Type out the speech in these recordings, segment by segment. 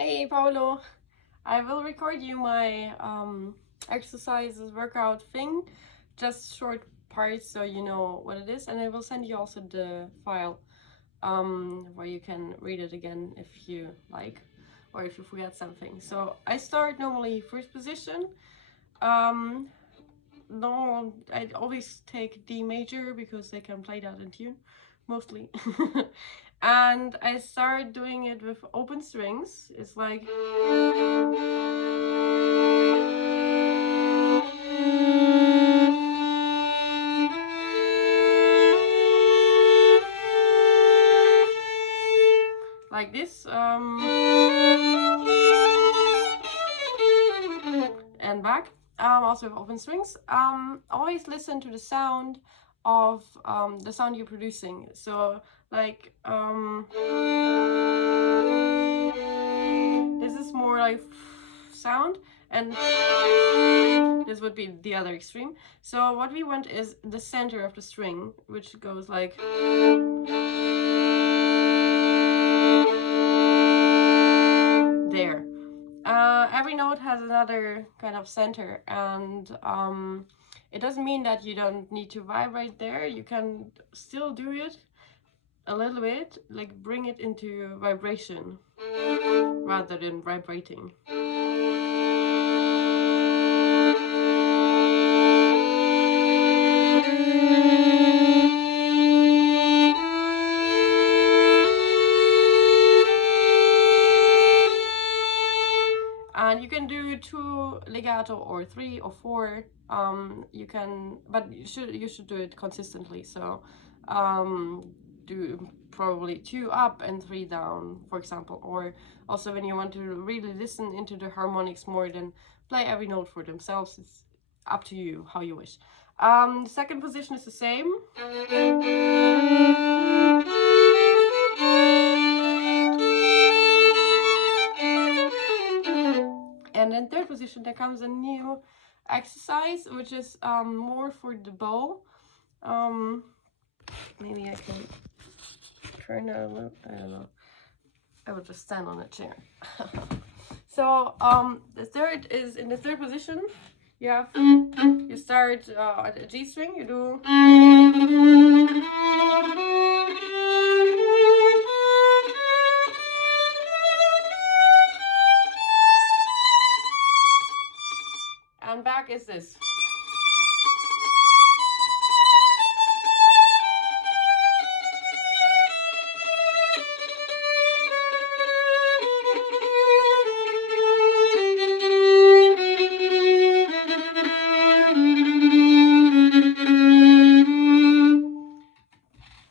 Hey Paolo, I will record you my exercises workout thing, just short parts so you know what it is, and I will send you also the file where you can read it again if you like, or if you forget something. So I start normally first position. No, I always take D major because I can play that in tune, mostly. And I start doing it with open strings. It's like this, and back. Also with open strings. Always listen to the sound of the sound you're producing. So like this is more like sound, and this would be the other extreme. So what we want is the center of the string, which goes like there. Every note has another kind of center, and it doesn't mean that you don't need to vibrate there. You can still do it a little bit, like bring it into vibration rather than vibrating. And you can do 2 legato or 3 or 4. You can, but you should do it consistently. So do probably 2 up and 3 down, for example. Or also when you want to really listen into the harmonics more than play every note for themselves, it's up to you how you wish. The second position is the same. And in third position, there comes a new exercise, which is more for the bow. Maybe I can turn it a little, I don't know. I will just stand on a chair. So the third is in the third position. You start at a G string, you do. And back is this.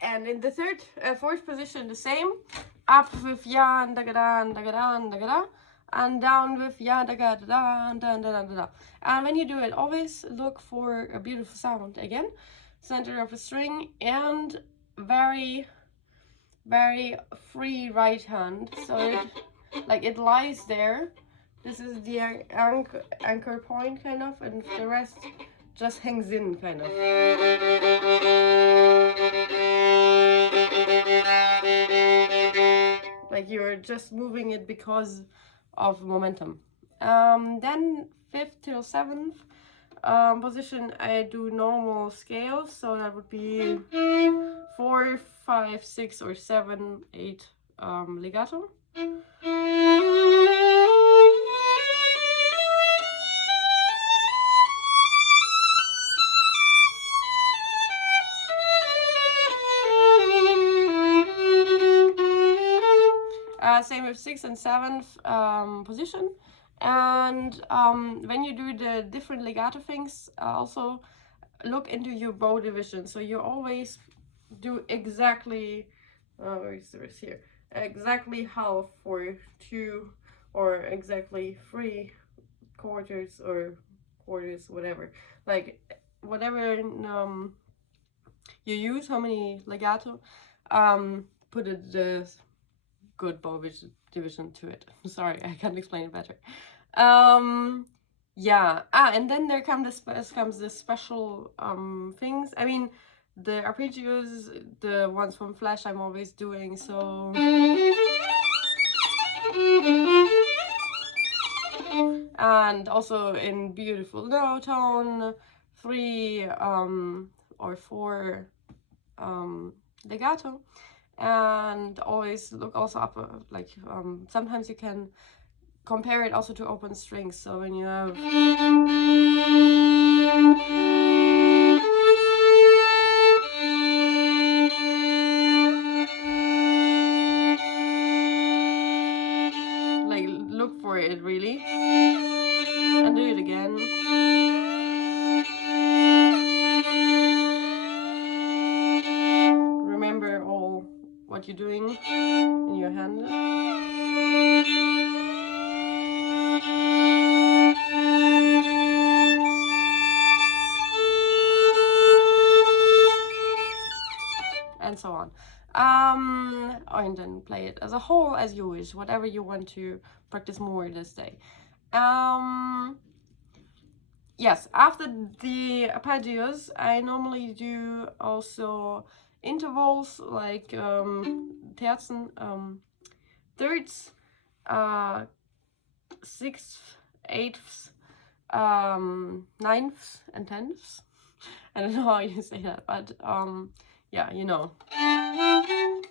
And in the fourth position, the same. Up with ya and da ga da and da ga da and da ga da, and down with ya da ga da da and da da da da. And when you do it, always look for a beautiful sound again. Center of the string and very, very free right hand. So it lies there. This is the anchor point kind of, and the rest just hangs in kind of. Like you're just moving it because of momentum. Then 5th till 7th position, I do normal scales, so that would be 4, 5, 6, or 7, 8 legato. Same with 6th and 7th position. And when you do the different legato things, also look into your bow division. So you always do exactly, where is the rest here? Exactly half for 2, or exactly 3 quarters or quarters, whatever. Like whatever you use, how many legato, put the good bow division to it. Sorry, I can't explain it better. Yeah. And then there comes the special things. I mean, the arpeggios, the ones from Flash, I'm always doing. So and also in beautiful low tone, 3 or 4 legato. And always look also up, like sometimes you can compare it also to open strings. So when you have like, look for it really and do it again. Remember all what you're doing in your hand. And so on. And then play it as a whole as you wish, whatever you want to practice more this day. Yes, after the arpeggios, I normally do also intervals like terzen, thirds, sixths, eighths, ninths, and tenths. I don't know how you say that, but yeah, you know,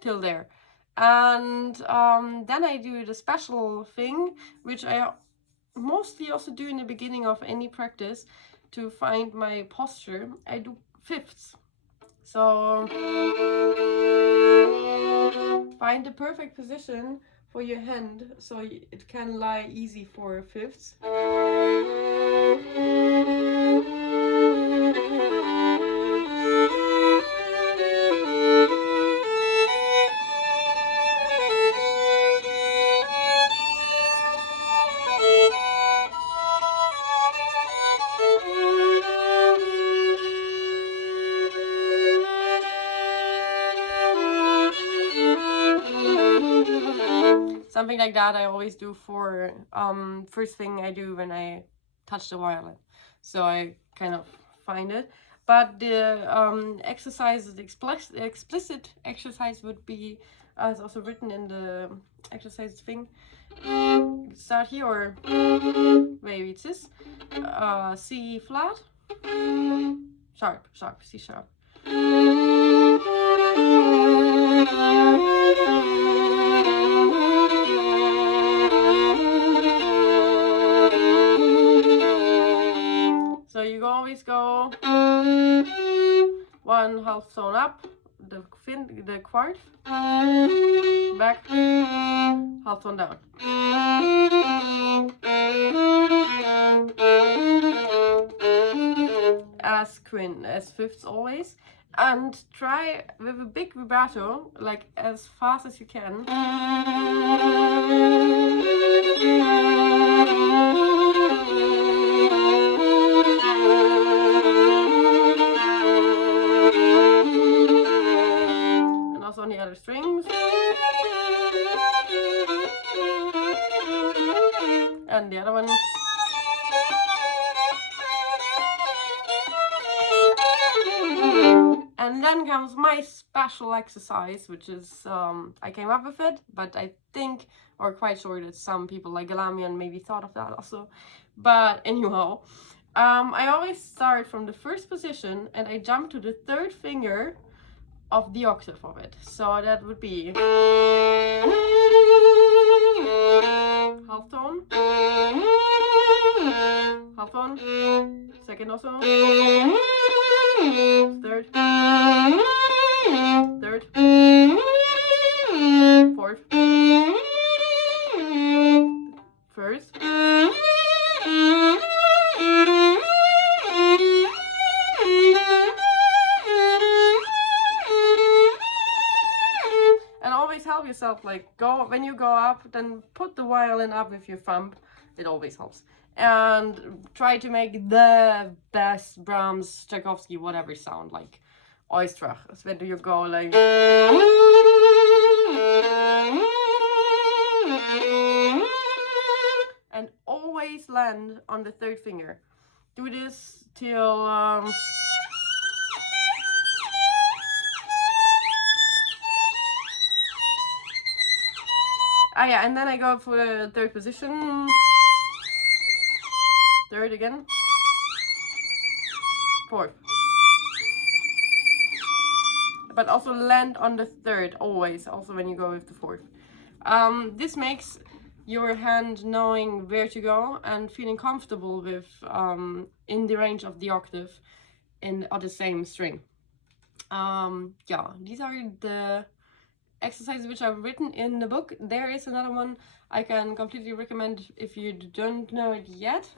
till there. And then I do the special thing, which I mostly also do in the beginning of any practice to find my posture. I do fifths. So find the perfect position for your hand so it can lie easy for fifths. Something like that I always do for first thing I do when I touch the violin. So I kind of find it. But the exercise, the explicit exercise would be, as also written in the exercise thing, start here, or maybe it's this, C flat, sharp, sharp, C sharp. So you always go 1/2 tone up, the quart, back, 1/2 tone down. As fifths always, and try with a big vibrato, like as fast as you can. And also on the other strings. And the other one. And then comes my special exercise, which is, I came up with it, but I think, or quite sure that some people like Galamian maybe thought of that also. But anyhow, I always start from the first position and I jump to the third finger of the octave of it. So that would be 1/2 tone, 1/2 tone, second also, third, fourth, first, and always help yourself, like when you go up, then put the violin up with your thumb. It always helps. And try to make the best Brahms, Tchaikovsky, whatever sound, like Oistrach. When do you go like, and always land on the third finger. Do this till yeah, and then I go for the third position. third again, fourth. But also land on the third always, also when you go with the fourth. This makes your hand knowing where to go and feeling comfortable with in the range of the octave on the same string. Yeah, these are the exercises which are written in the book. There is another one I can completely recommend if you don't know it yet.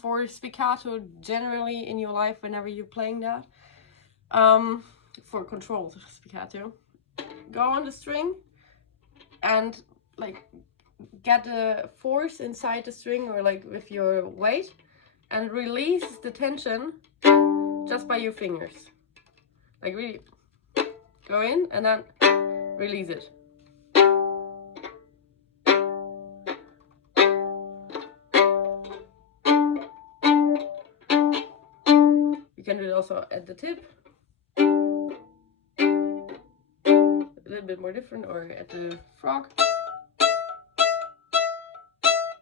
For spiccato generally in your life whenever you're playing that. For controlled spiccato, go on the string and like get the force inside the string or like with your weight and release the tension just by your fingers. Like really go in and then release it. You can do it also at the tip. A little bit more different, or at the frog.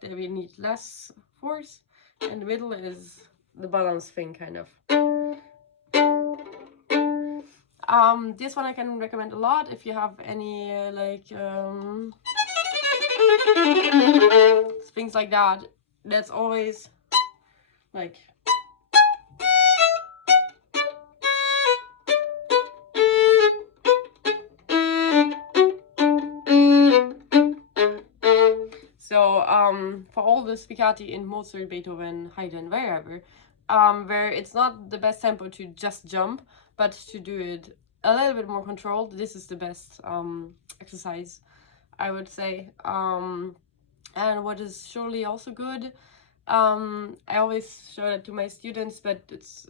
There we need less force. And the middle is the balance thing, kind of. This one I can recommend a lot if you have any things like that. That's always like so for all the spiccati in Mozart, Beethoven, Haydn, wherever, where it's not the best tempo to just jump, but to do it a little bit more controlled, this is the best exercise, I would say. And what is surely also good, I always show it to my students, but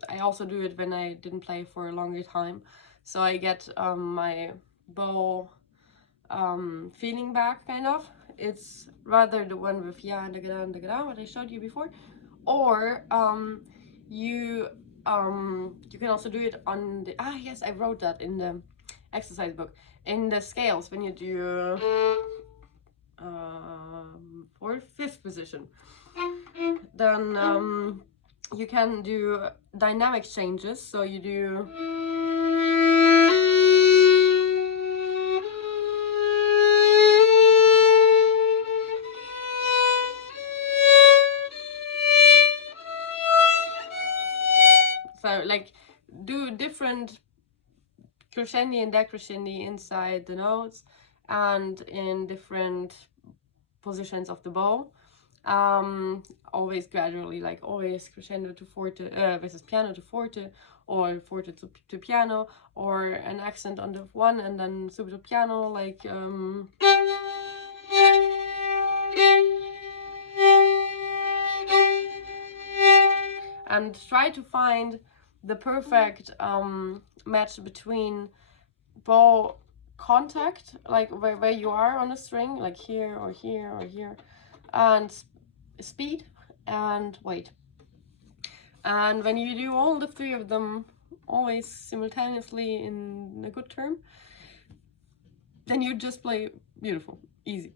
I also do it when I didn't play for a longer time, so I get my bow feeling back, kind of. It's rather the one with ya and the gra, what I showed you before, or you can also do it on the yes, I wrote that in the exercise book, in the scales when you do fourth, fifth position. Then you can do dynamic changes, so you do like do different crescendi and decrescendi inside the notes and in different positions of the bow, always gradually, like always crescendo to forte versus piano to forte, or forte to piano, or an accent on the one and then subito piano, like and try to find the perfect match between bow contact, like where you are on the string, like here or here or here, and speed and weight. And when you do all the three of them always simultaneously in a good term, then you just play beautiful, easy.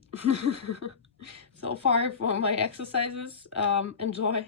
So far for my exercises. Enjoy.